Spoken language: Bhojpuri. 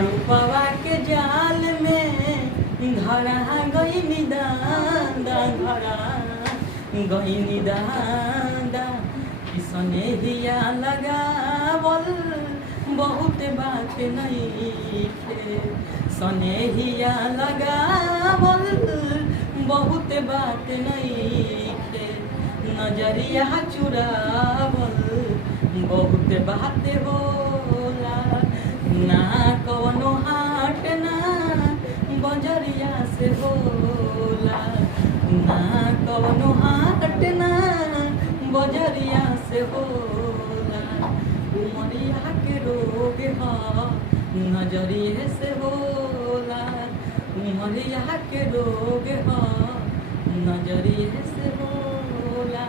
रूपवा के जाल में धरा गई दादा धरा गई दादा किसने हिया लगावल बहुत बात नहीं खे सनेहिया लगावल बहुत बात नहीं खे नजरिया चुरावल बहुत बात होला ना कवनो हाट ना बजरिया से होला ना कवनो हाट ना बजरिया से होला उमरिया के रोग ह नजरिए से होला उमरिया के रोग ह नजरिए से होला